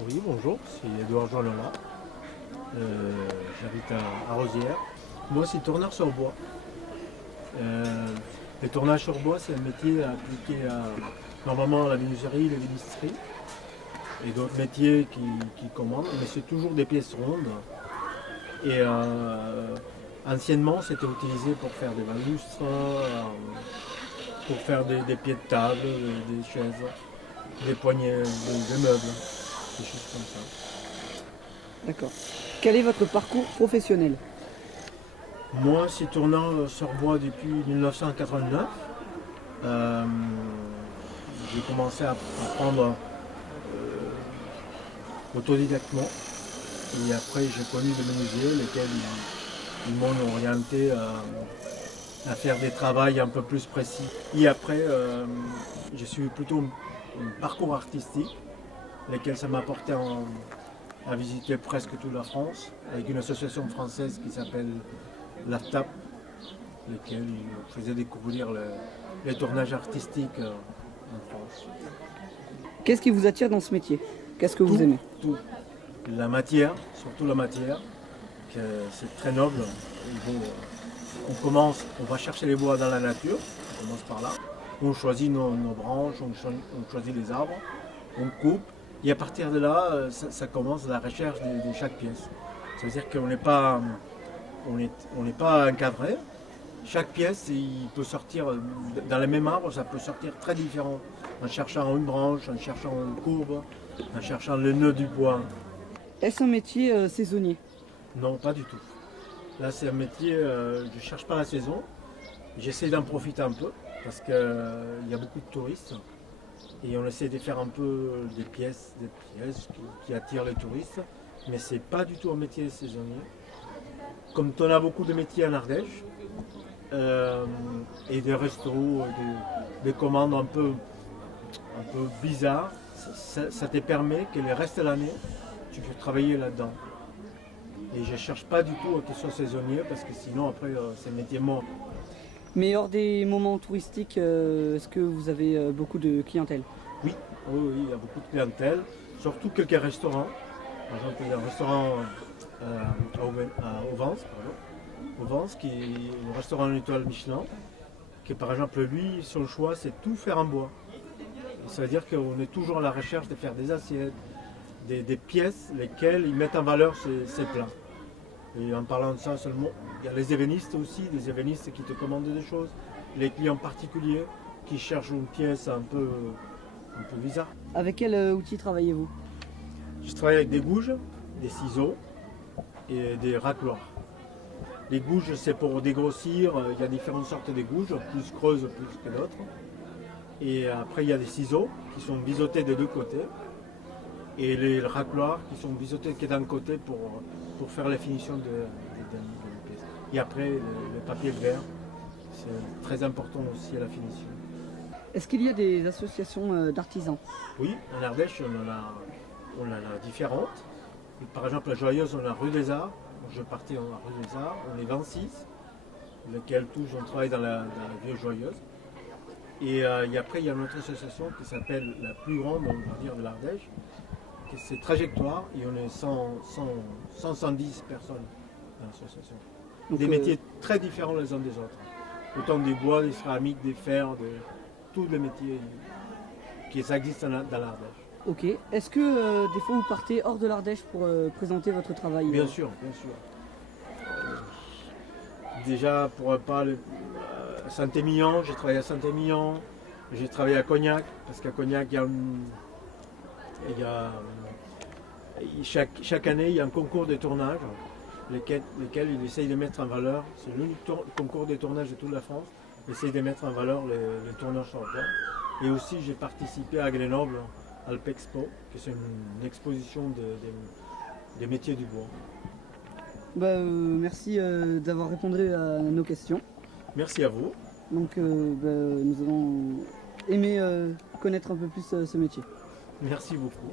Oui, bonjour, c'est Edouard Jean Lola. J'habite à Rosières. Moi, c'est tourneur sur bois. Euh, le tournage sur bois, c'est un métier appliqué normalement à la menuiserie, la vénisterie et d'autres métiers qui commandent, mais c'est toujours des pièces rondes. Et anciennement, c'était utilisé pour faire des balustres, pour faire des pieds de table, des chaises, des poignées, des meubles, des choses comme ça. D'accord. Quel est votre parcours professionnel? Moi, je suis tournant sur bois depuis 1989. Euh, j'ai commencé à apprendre autodidactement. Et après, j'ai connu des menuisiers, lesquels ils m'ont orienté à faire des travaux un peu plus précis. Et après, j'ai suivi plutôt un parcours artistique, lesquels ça m'a apporté à visiter presque toute la France, avec une association française qui s'appelle l'AFTAP, lesquels ils faisaient découvrir les tournages artistiques en France. Qu'est-ce qui vous attire dans ce métier? Qu'est-ce que vous Tout, aimez? tout. La matière, surtout la matière, c'est très noble. On va chercher les bois dans la nature, on commence par là. On choisit nos branches, on choisit les arbres, on coupe. Et à partir de là, ça commence la recherche de chaque pièce. Ça veut dire qu'on n'est pas, on n'est pas encadré. Chaque pièce, il peut sortir, dans le même arbre, ça peut sortir très différent. En cherchant une branche, en cherchant une courbe, en cherchant le nœud du bois. Est-ce un métier saisonnier? Non, pas du tout. Là, c'est un métier, je ne cherche pas la saison. J'essaie d'en profiter un peu parce qu'il y a beaucoup de touristes. Et on essaie de faire un peu des pièces qui attirent les touristes. Mais ce n'est pas du tout un métier saisonnier. Comme on a beaucoup de métiers en Ardèche, et des restos, des commandes un peu bizarres, ça te permet que le reste de l'année, tu peux travailler là-dedans. Et je ne cherche pas du tout à que ce soit saisonnier parce que sinon après c'est un métier mort. Mais hors des moments touristiques, est-ce que vous avez beaucoup de clientèle? Oui, oui, oui, il y a beaucoup de clientèle, surtout quelques restaurants. Par exemple, il y a un restaurant à Auvence, qui est un restaurant en étoile Michelin, qui par exemple lui, son choix c'est tout faire en bois. Et ça veut dire qu'on est toujours à la recherche de faire des assiettes, des pièces lesquelles ils mettent en valeur ces plats. Et en parlant de ça seulement, il y a les ébénistes aussi, des ébénistes qui te commandent des choses, les clients particuliers qui cherchent une pièce un peu bizarre. Avec quel outil travaillez-vous? Je travaille avec des gouges, des ciseaux et des racloirs. Les gouges, c'est pour dégrossir, il y a différentes sortes de gouges, plus creuses plus que d'autres. Et après, il y a des ciseaux qui sont biseautés des deux côtés. Et les racloirs qui sont biseautés que d'un côté pour faire la finition de pièce. Et après, le papier vert, c'est très important aussi à la finition. Est-ce qu'il y a des associations d'artisans? Oui, en Ardèche, on en a différentes. Par exemple, la Joyeuse, on a rue des Arts. Je partais en rue des Arts. On est 26, lequel tous on travaille dans la Vieux Joyeuse. Et après, il y a une autre association qui s'appelle la plus grande, on va dire, de l'Ardèche. C'est Trajectoire et on est 110 personnes dans l'association. Des métiers très différents les uns des autres. Autant des bois, des céramiques, des fers, tous les métiers qui existent dans l'Ardèche. Ok. Est-ce que des fois vous partez hors de l'Ardèche pour présenter votre travail? Bien sûr, bien sûr. Déjà, pour parler, Saint-Émilion, j'ai travaillé à Saint-Émilion, j'ai travaillé à Cognac, parce qu'à Cognac, chaque année, il y a un concours de tournage, lesquels ils essayent de mettre en valeur, c'est l'unique concours de tournage de toute la France, ils essayent de mettre en valeur les tournages sur bois. Et aussi, j'ai participé à Grenoble, Alpexpo, qui est une exposition des métiers du bois. Merci d'avoir répondu à nos questions. Merci à vous. Donc nous allons aimer connaître un peu plus ce métier. Merci beaucoup.